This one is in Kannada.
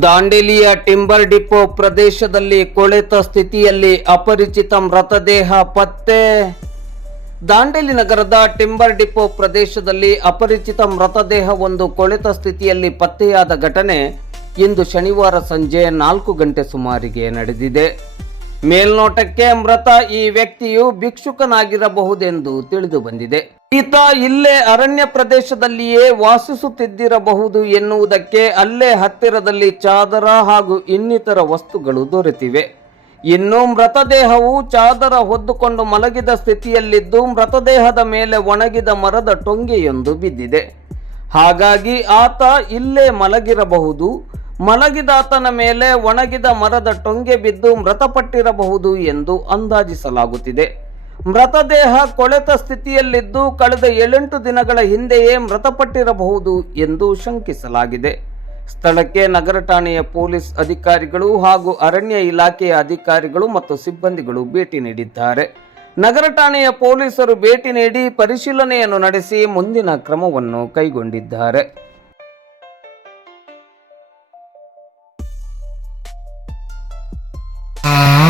ದಾಂಡೇಲಿಯ ಟಿಂಬರ್ ಡಿಪೋ ಪ್ರದೇಶದಲ್ಲಿ ಕೊಳೆತ ಸ್ಥಿತಿಯಲ್ಲಿ ಅಪರಿಚಿತ ಮೃತದೇಹ ಪತ್ತೆ. ದಾಂಡೇಲಿ ನಗರದ ಟಿಂಬರ್ ಡಿಪೋ ಪ್ರದೇಶದಲ್ಲಿ ಅಪರಿಚಿತ ಮೃತದೇಹ ಒಂದು ಕೊಳೆತ ಸ್ಥಿತಿಯಲ್ಲಿ ಪತ್ತೆಯಾದ ಘಟನೆ ಇಂದು ಶನಿವಾರ ಸಂಜೆ ನಾಲ್ಕು ಗಂಟೆ ಸುಮಾರಿಗೆ ನಡೆದಿದೆ. ಮೇಲ್ನೋಟಕ್ಕೆ ಮೃತ ಈ ವ್ಯಕ್ತಿಯು ಭಿಕ್ಷುಕನಾಗಿರಬಹುದೆಂದು ತಿಳಿದು ಬಂದಿದೆ. ಈತ ಇಲ್ಲೇ ಅರಣ್ಯ ಪ್ರದೇಶದಲ್ಲಿಯೇ ವಾಸಿಸುತ್ತಿದ್ದಿರಬಹುದು ಎನ್ನುವುದಕ್ಕೆ ಅಲ್ಲೇ ಹತ್ತಿರದಲ್ಲಿ ಚಾದರ ಹಾಗೂ ಇನ್ನಿತರ ವಸ್ತುಗಳು ದೊರೆತಿವೆ. ಇನ್ನು ಮೃತದೇಹವು ಚಾದರ ಹೊದ್ದುಕೊಂಡು ಮಲಗಿದ ಸ್ಥಿತಿಯಲ್ಲಿದ್ದು ಮೃತದೇಹದ ಮೇಲೆ ಒಣಗಿದ ಮರದ ಟೊಂಗೆಯೊಂದು ಬಿದ್ದಿದೆ. ಹಾಗಾಗಿ ಆತ ಇಲ್ಲೇ ಮಲಗಿರಬಹುದು ಮಲಗಿದಾತನ ಮೇಲೆ ಒಣಗಿದ ಮರದ ಟೊಂಗೆ ಬಿದ್ದು ಮೃತಪಟ್ಟಿರಬಹುದು ಎಂದು ಅಂದಾಜಿಸಲಾಗುತ್ತಿದೆ. ಮೃತದೇಹ ಕೊಳೆತ ಸ್ಥಿತಿಯಲ್ಲಿದ್ದು ಕಳೆದ ಏಳೆಂಟು ದಿನಗಳ ಹಿಂದೆಯೇ ಮೃತಪಟ್ಟಿರಬಹುದು ಎಂದು ಶಂಕಿಸಲಾಗಿದೆ. ಸ್ಥಳಕ್ಕೆ ನಗರ ಠಾಣೆಯ ಪೊಲೀಸ್ ಅಧಿಕಾರಿಗಳು ಹಾಗೂ ಅರಣ್ಯ ಇಲಾಖೆಯ ಅಧಿಕಾರಿಗಳು ಮತ್ತು ಸಿಬ್ಬಂದಿಗಳು ಭೇಟಿ ನೀಡಿದ್ದಾರೆ. ನಗರ ಠಾಣೆಯ ಪೊಲೀಸರು ಭೇಟಿ ನೀಡಿ ಪರಿಶೀಲನೆಯನ್ನು ನಡೆಸಿ ಮುಂದಿನ ಕ್ರಮವನ್ನು ಕೈಗೊಂಡಿದ್ದಾರೆ. Ah.